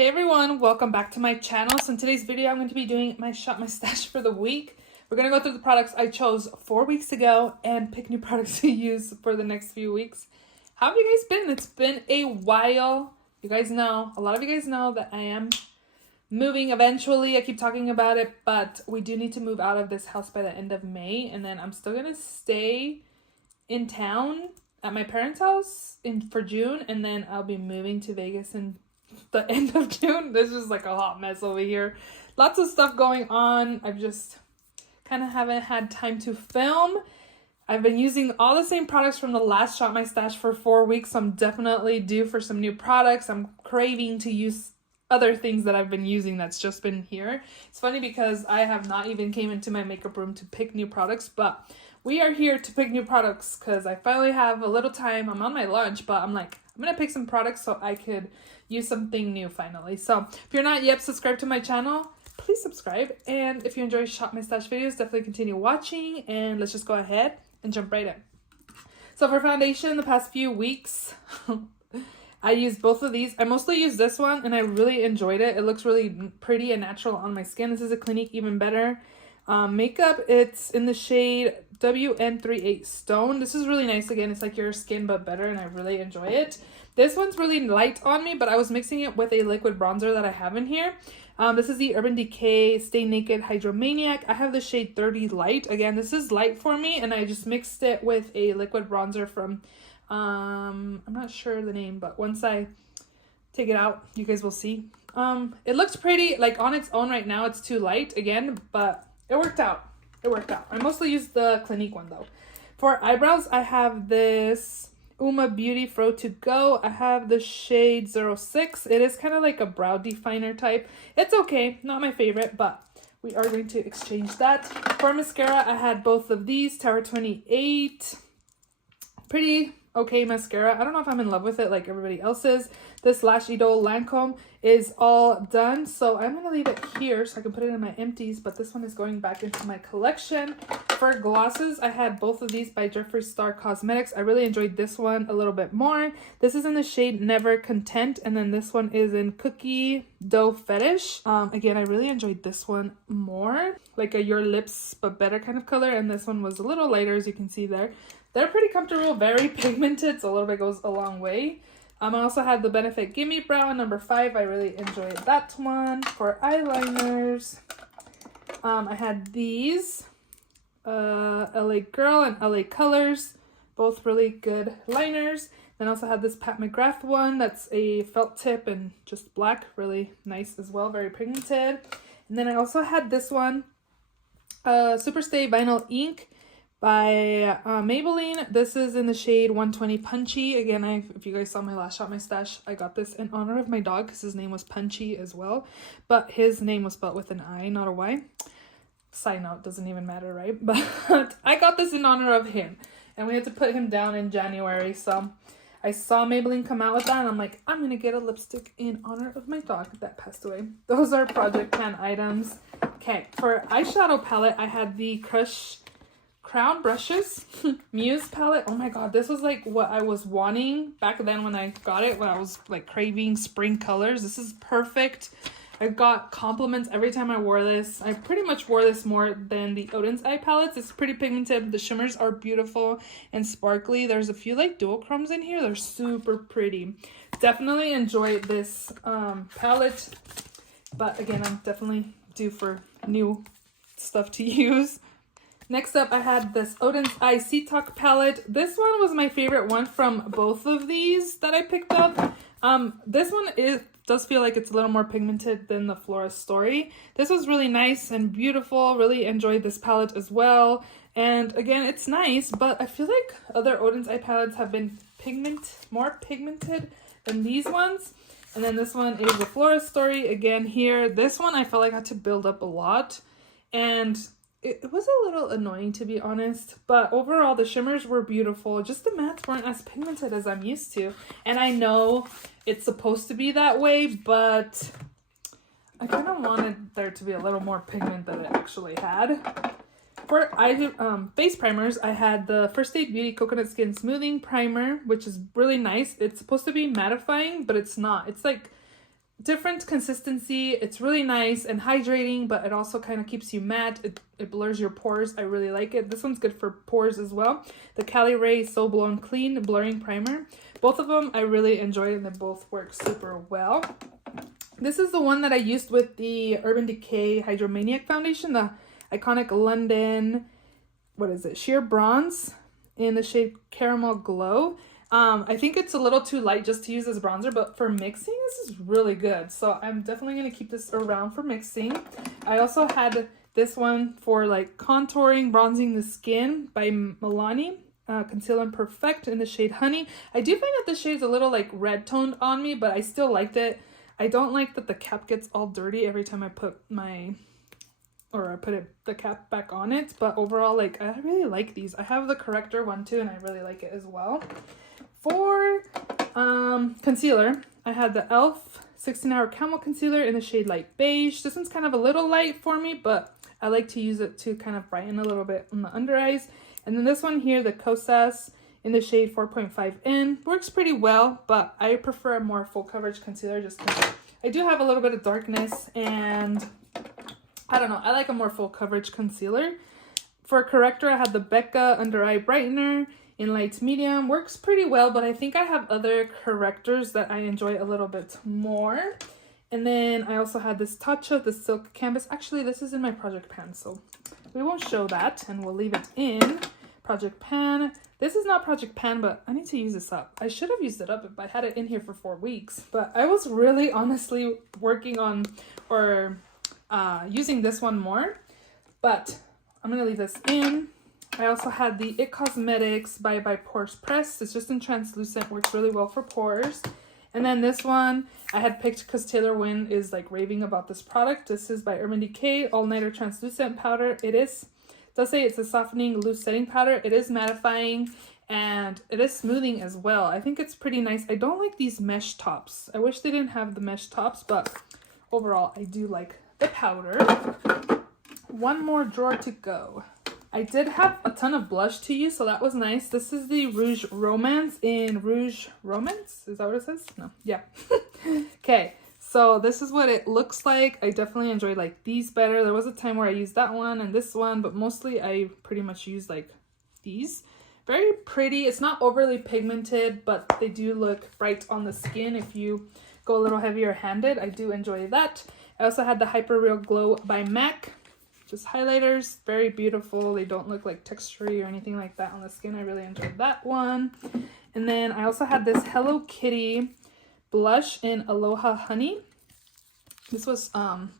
Hey everyone, welcome back to my channel. So in today's video, I'm going to be doing my Shop My Stash for the week. We're going to go through the products I chose 4 weeks ago and pick new products to use for the next few weeks. How have you guys been? It's been a while. You guys know, a lot of you guys know that I am moving eventually. I keep talking about it, but we do need to move out of this house by the end of May. And then I'm still going to stay in town at my parents' house for June. And then I'll be moving to Vegas in the end of June. This is like a hot mess over here. Lots of stuff going on. I've just kind of haven't had time to film. I've been using all the same products from the last Shop My Stash for 4 weeks. So I'm definitely due for some new products. I'm craving to use other things that I've been using that's just been here. It's funny because I have not even came into my makeup room to pick new products, but we are here to pick new products because I finally have a little time. I'm on my lunch, but I'm like, I'm gonna pick some products so I could use something new finally. So if you're not yet subscribed to my channel, please subscribe. And if you enjoy Shop My Stash videos, definitely continue watching. And let's just go ahead and jump right in. So for foundation, the past few weeks, I used both of these. I mostly used this one and I really enjoyed it. It looks really pretty and natural on my skin. This is a Clinique Even Better makeup. It's in the shade WN38 Stone. This is really nice. Again, it's like your skin but better, and I really enjoy it. This one's really light on me, but I was mixing it with a liquid bronzer that I have in here. This is the Urban Decay Stay Naked Hydromaniac. I have the shade 30 Light. Again, this is light for me, and I just mixed it with a liquid bronzer from I'm not sure the name, but once I take it out, you guys will see. It looks pretty. Like on its own right now, it's too light again, but it worked out. It worked out. I mostly use the Clinique one though. For eyebrows, I have this Uma Beauty Fro To Go. I have the shade 06. It is kind of like a brow definer type. It's okay. Not my favorite, but we are going to exchange that. For mascara, I had both of these. Tower 28. Pretty okay mascara. I don't know if I'm in love with it like everybody else is. This Lash Idol Lancome is all done, so I'm going to leave it here so I can put it in my empties, but this one is going back into my collection. For glosses, I had both of these by Jeffree Star Cosmetics. I really enjoyed this one a little bit more. This is in the shade Never Content, and then this one is in Cookie Dough Fetish. Again, I really enjoyed this one more, like a Your Lips But Better kind of color, and this one was a little lighter, as you can see there. They're pretty comfortable, very pigmented, so a little bit goes a long way. I also had the Benefit Gimme Brow number 5. I really enjoyed that one. For eyeliners, I had these LA Girl and LA Colors, both really good liners. Then I also had this Pat McGrath one that's a felt tip and just black, really nice as well, very pigmented. And then I also had this one, Superstay Vinyl Ink by Maybelline. This is in the shade 120 Punchy. Again, if you guys saw my last Shop My Stash, I got this in honor of my dog because his name was Punchy as well, but his name was spelled with an I, not a Y. Side note, doesn't even matter, right? But I got this in honor of him, and we had to put him down in January, so I saw Maybelline come out with that, and I'm like, I'm gonna get a lipstick in honor of my dog that passed away. Those are Project Pan items. Okay, for eyeshadow palette, I had the Crush Crown Brushes Muse palette. Oh my god, this was like what I was wanting back then when I got it, when I was like craving spring colors. This is perfect. I got compliments every time I wore this. I pretty much wore this more than the Odin's eye palettes. It's pretty pigmented. The shimmers are beautiful and sparkly. There's a few like duochromes in here. They're super pretty. Definitely enjoyed this palette, but again, I'm definitely due for new stuff to use. Next up, I had this Odin's Eye Sea Talk palette. This one was my favorite one from both of these that I picked up. This one does feel like it's a little more pigmented than the Flora Story. This was really nice and beautiful. Really enjoyed this palette as well. And again, it's nice, but I feel like other Odin's Eye palettes have been more pigmented than these ones. And then this one is the Flora Story again here. This one I felt like I had to build up a lot, and it was a little annoying, to be honest, but overall the shimmers were beautiful. Just the mattes weren't as pigmented as I'm used to, and I know it's supposed to be that way, but I kind of wanted there to be a little more pigment than it actually had. For face primers, I had the First Aid Beauty Coconut Skin Smoothing Primer, which is really nice. It's supposed to be mattifying, but it's not. It's like different consistency. It's really nice and hydrating, but it also kind of keeps you matte. It blurs your pores. I really like it. This one's good for pores as well. The Cali Ray So Blown Clean Blurring Primer. Both of them I really enjoy, and they both work super well. This is the one that I used with the Urban Decay Hydromaniac foundation, the iconic London, what is it, Sheer Bronze in the shade Caramel Glow. I think it's a little too light just to use as bronzer, but for mixing, this is really good. So I'm definitely going to keep this around for mixing. I also had this one for like contouring, bronzing the skin by Milani. Conceal and Perfect in the shade Honey. I do find that the shade's a little like red toned on me, but I still liked it. I don't like that the cap gets all dirty every time I put the cap back on it, but overall, like, I really like these. I have the corrector one too, and I really like it as well. For concealer, I had the e.l.f. 16-Hour Camel Concealer in the shade Light Beige. This one's kind of a little light for me, but I like to use it to kind of brighten a little bit on the under eyes. And then this one here, the Kosas in the shade 4.5N, works pretty well, but I prefer a more full coverage concealer just because I do have a little bit of darkness, and I don't know, I like a more full coverage concealer. For corrector, I had the Becca Under Eye Brightener in light medium. Works pretty well, but I think I have other correctors that I enjoy a little bit more. And then I also had this Tatcha, the Silk Canvas. Actually, this is in my project pan, so we won't show that, and we'll leave it in project pan. This is not project pan, but I need to use this up. I should have used it up if I had it in here for 4 weeks, but I was really honestly working on using this one more, but I'm gonna leave this in. I also had the It Cosmetics by Pores Press. It's just in translucent, works really well for pores. And then this one I had picked because Taylor Wynn is like raving about this product. This is by Urban Decay All Nighter Translucent Powder. It does say it's a softening loose setting powder. It is mattifying and it is smoothing as well. I think it's pretty nice. I don't like these mesh tops. I wish they didn't have the mesh tops, but overall I do like the powder. One more drawer to go. I did have a ton of blush to use, so that was nice. This is the Rouge Romance in Rouge Romance. Is that what it says? No. Yeah. Okay. So this is what it looks like. I definitely enjoyed like these better. There was a time where I used that one and this one, but mostly I pretty much use like these. Very pretty. It's not overly pigmented, but they do look bright on the skin if you go a little heavier handed. I do enjoy that. I also had the Hyper Real Glow by MAC. Just highlighters, very beautiful. They don't look like textury or anything like that on the skin. I really enjoyed that one. And then I also had this Hello Kitty blush in Aloha Honey. This was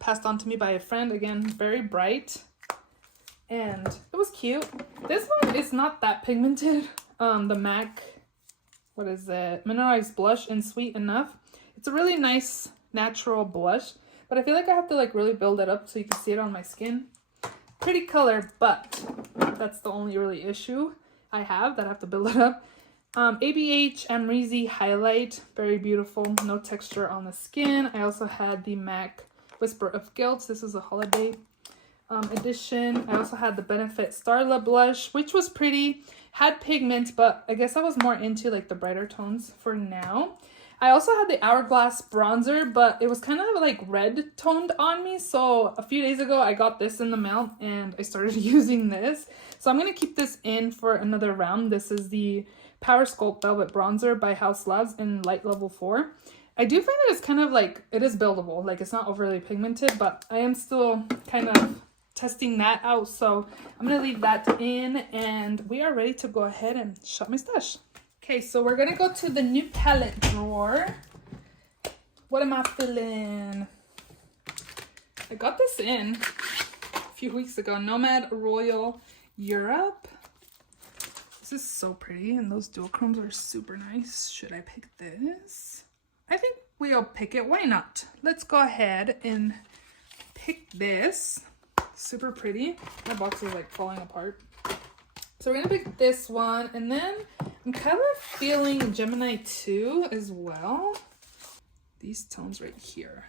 passed on to me by a friend. Again, very bright. And it was cute. This one is not that pigmented. The MAC, what is it? Mineralized Blush in Sweet Enough. It's a really nice natural blush, but I feel like I have to like really build it up so you can see it on my skin. Pretty color, but that's the only really issue I have, that I have to build it up. ABH Amrezy Highlight, very beautiful, no texture on the skin. I also had the MAC Whisper of Guilt. This is a holiday edition. I also had the Benefit Starla Blush, which was pretty, had pigment, but I guess I was more into like the brighter tones for now. I also had the Hourglass bronzer, but it was kind of like red toned on me. So a few days ago, I got this in the mail and I started using this. So I'm going to keep this in for another round. This is the Power Sculpt Velvet Bronzer by House Labs in light level 4. I do find that it's kind of like, it is buildable. Like it's not overly pigmented, but I am still kind of testing that out. So I'm going to leave that in and we are ready to go ahead and shop my stash. Okay, so we're gonna go to the new palette drawer. What am I feeling? I got this in a few weeks ago. Nomad Royal Europe. This is so pretty, and those duochromes are super nice. Should I pick this? I think we'll pick it. Why not? Let's go ahead and pick this. Super pretty. My box is like falling apart. So we're gonna pick this one, and then I'm kind of feeling Gemini 2 as well. These tones right here.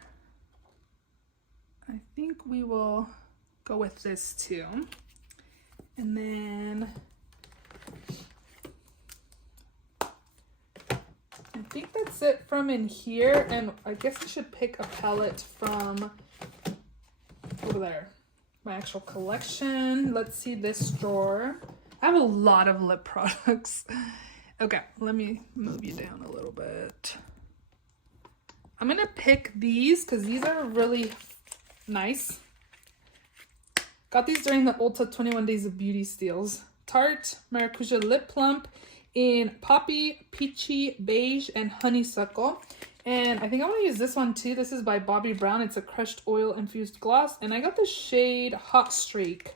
I think we will go with this too. And then I think that's it from in here. And I guess I should pick a palette from over there. My actual collection. Let's see this drawer. I have a lot of lip products. Okay, let me move you down a little bit. I'm gonna pick these because these are really nice. Got these during the Ulta 21 Days of Beauty steals. Tarte Maracuja Lip Plump in Poppy, Peachy, Beige, and Honeysuckle. And I think I want to use this one too. This is by Bobbi Brown. It's a crushed oil infused gloss. And I got the shade Hot Streak.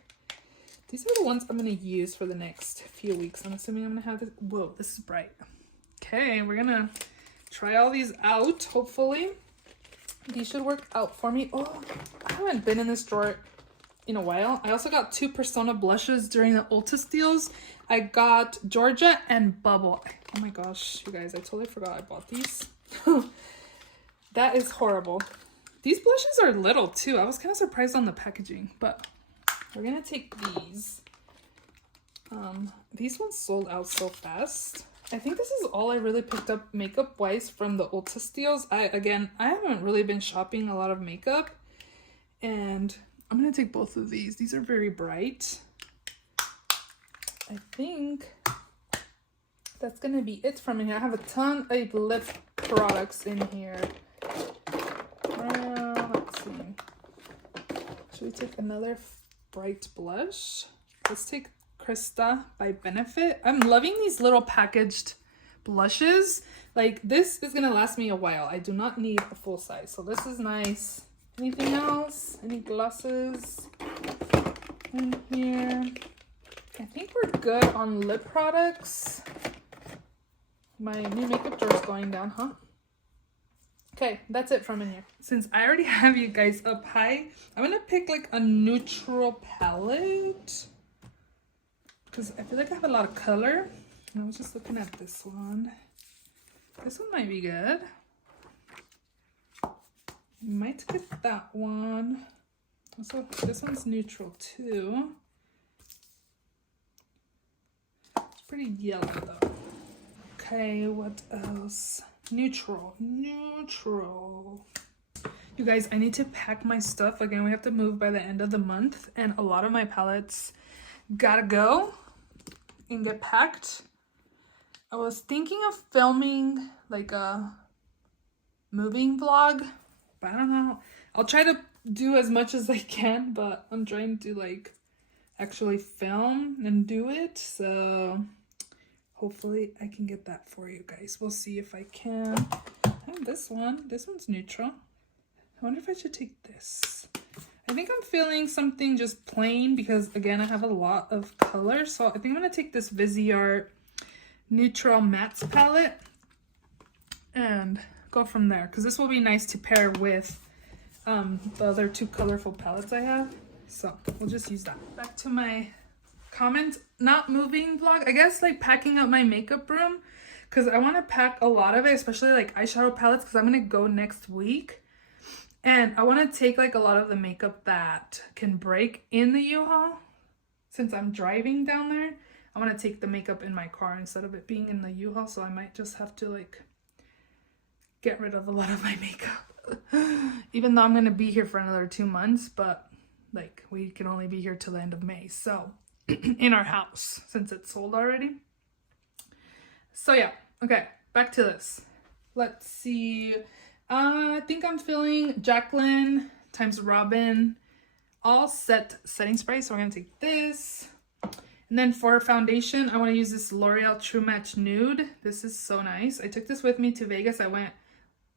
These are the ones I'm going to use for the next few weeks. I'm assuming I'm going to have this. Whoa, this is bright. Okay, we're going to try all these out, hopefully. These should work out for me. Oh, I haven't been in this drawer in a while. I also got 2 Persona blushes during the Ulta steals. I got Georgia and Bubble. Oh my gosh, you guys, I totally forgot I bought these. That is horrible. These blushes are little too. I was kind of surprised on the packaging, but we're gonna take these. These ones sold out so fast. I think this is all I really picked up makeup wise from the Ulta steals. I haven't really been shopping a lot of makeup, and I'm gonna take both of these. These are very bright. I think that's gonna be it from in here. I have a ton of lip products in here. Let's see. Should we take another bright blush? Let's take Krista by Benefit. I'm loving these little packaged blushes. Like, this is gonna last me a while. I do not need a full size, so this is nice. Anything else? Any glosses in here? I think we're good on lip products. My new makeup drawer is going down, huh? Okay, that's it from in here. Since I already have you guys up high, I'm gonna pick like a neutral palette because I feel like I have a lot of color. And I was just looking at this one. This one might be good. Might get that one. Also, this one's neutral too. It's pretty yellow though. Okay, what else? Neutral. You guys, I need to pack my stuff. Again, we have to move by the end of the month, and a lot of my palettes gotta go and get packed. I was thinking of filming like a moving vlog, but I don't know. I'll try to do as much as I can, but I'm trying to like actually film and do it, so hopefully I can get that for you guys. We'll see if I can. I have this one. This one's neutral. I wonder if I should take this. I think I'm feeling something just plain because, again, I have a lot of color. So I think I'm going to take this Viseart Neutral Mattes palette and go from there. Because this will be nice to pair with the other 2 colorful palettes I have. So we'll just use that. Back to my comment, not moving vlog. I guess like packing up my makeup room. Because I want to pack a lot of it, especially like eyeshadow palettes. Because I'm going to go next week. And I want to take like a lot of the makeup that can break in the U-Haul. Since I'm driving down there, I want to take the makeup in my car instead of it being in the U-Haul. So I might just have to like get rid of a lot of my makeup. Even though I'm going to be here for another 2 months. But like we can only be here till the end of May. So in our house since it's sold already. So yeah. Okay. Back to this. Let's see. I think I'm feeling Jacqueline times Robin all setting spray. So we're going to take this. And then for foundation, I want to use this L'Oreal True Match Nude. This is so nice. I took this with me to Vegas. I went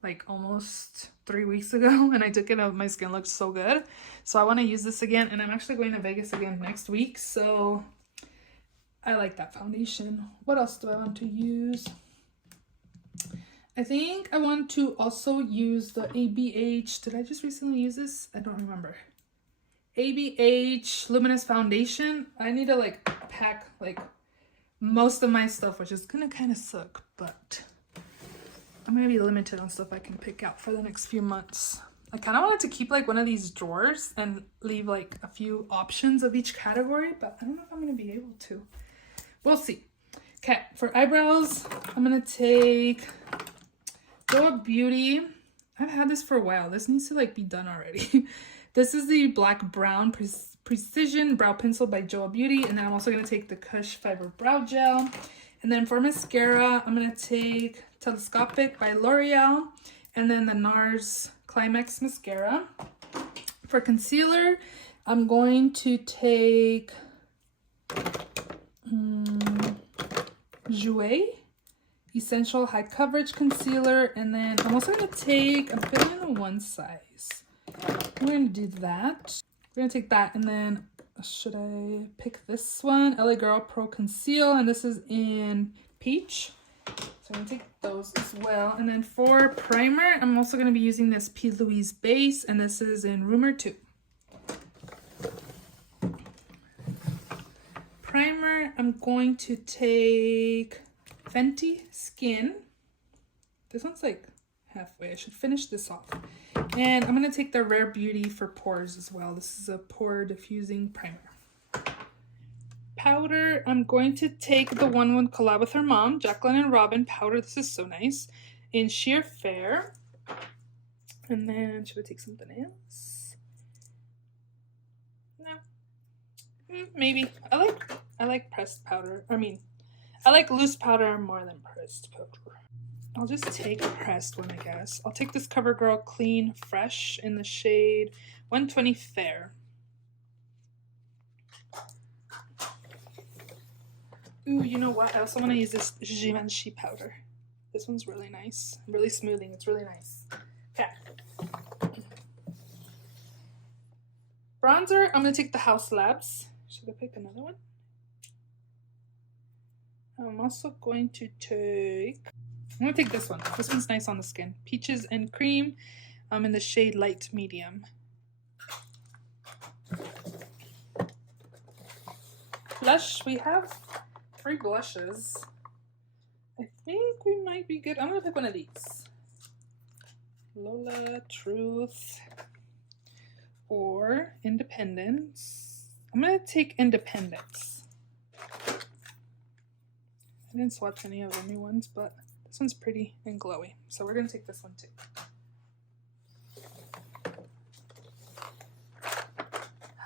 like almost 3 weeks ago and I took it out. My skin looks so good. So I want to use this again. And I'm actually going to Vegas again next week. So I like that foundation. What else do I want to use? I think I want to also use the ABH. Did I just recently use this? I don't remember. ABH Luminous Foundation. I need to like pack like most of my stuff, which is gonna kind of suck, but I'm gonna be limited on stuff I can pick out for the next few months. I kind of wanted to keep like one of these drawers and leave like a few options of each category, but I don't know if I'm gonna be able to. We'll see. Okay, for eyebrows, I'm gonna take Glow Up Beauty. I've had this for a while. This needs to like be done already. This is the Black Brown Precision Brow Pencil by Joa Beauty. And then I'm also going to take the Kush Fiber Brow Gel. And then for mascara, I'm going to take Telescopic by L'Oreal. And then the NARS Climax Mascara. For concealer, I'm going to take Jouer Essential High Coverage Concealer. And then I'm also going to take, I'm filling in the one size. We're going to do that. We're going to take that, and then should I pick this one? LA Girl Pro Conceal, and this is in Peach. So I'm going to take those as well. And then for primer, I'm also going to be using this P. Louise base, and this is in Rumor 2. Primer, I'm going to take Fenty Skin. This one's like halfway. I should finish this off. And I'm going to take the Rare Beauty for pores as well. This is a pore diffusing primer. Powder, I'm going to take the one with collab with her mom, Jacqueline and Robin powder. This is so nice. In Sheer Fair. And then, should I take something else? No. Maybe. I like pressed powder. I like loose powder more than pressed powder. I'll just take a pressed one, I guess. I'll take this CoverGirl Clean Fresh in the shade 120 Fair. Ooh, you know what? I also want to use this Givenchy powder. This one's really nice. Really smoothing. It's really nice. Okay. Bronzer, I'm going to take the House Labs. Should I pick another one? I'm also going to take... I'm going to take this one. This one's nice on the skin. Peaches and Cream in the shade Light Medium. Blush, we have 3 blushes. I think we might be good. I'm going to pick one of these. Lola, Truth, or Independence. I'm going to take Independence. I didn't swatch any of the new ones, but this one's pretty and glowy. So we're going to take this one too.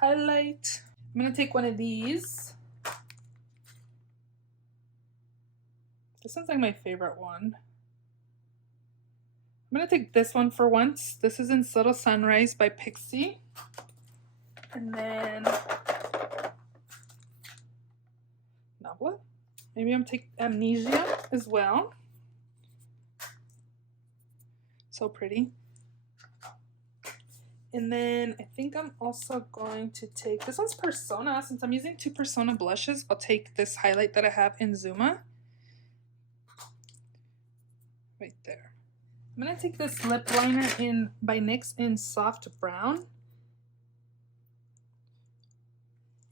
Highlight. I'm going to take one of these. This one's like my favorite one. I'm going to take this one for once. This is in Subtle Sunrise by Pixie. And then Nabla. Maybe I'm taking Amnesia as well. So pretty. And then I think I'm also going to take, this one's Persona. Since I'm using 2 Persona blushes, I'll take this highlight that I have in Zuma. Right there. I'm going to take this lip liner by NYX in Soft Brown.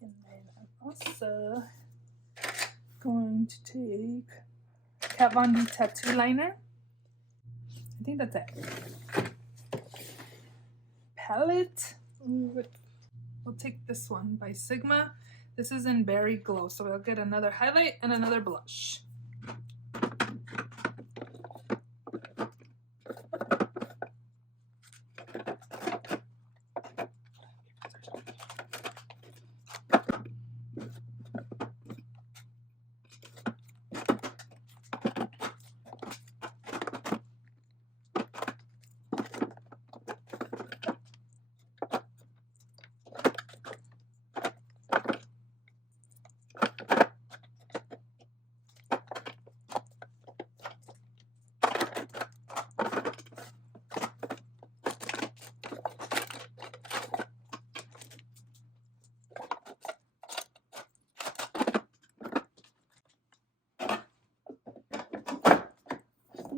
And then I'm also going to take Kat Von D Tattoo Liner. I think that's it. Palette. Ooh, we'll take this one by Sigma. This is in Berry Glow, so we'll get another highlight and another blush.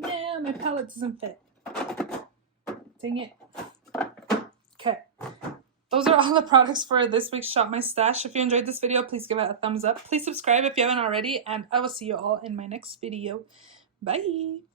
Yeah, my palette doesn't fit. Dang it. Okay. Those are all the products for this week's Shop My Stash. If you enjoyed this video, please give it a thumbs up. Please subscribe if you haven't already, and I will see you all in my next video. Bye!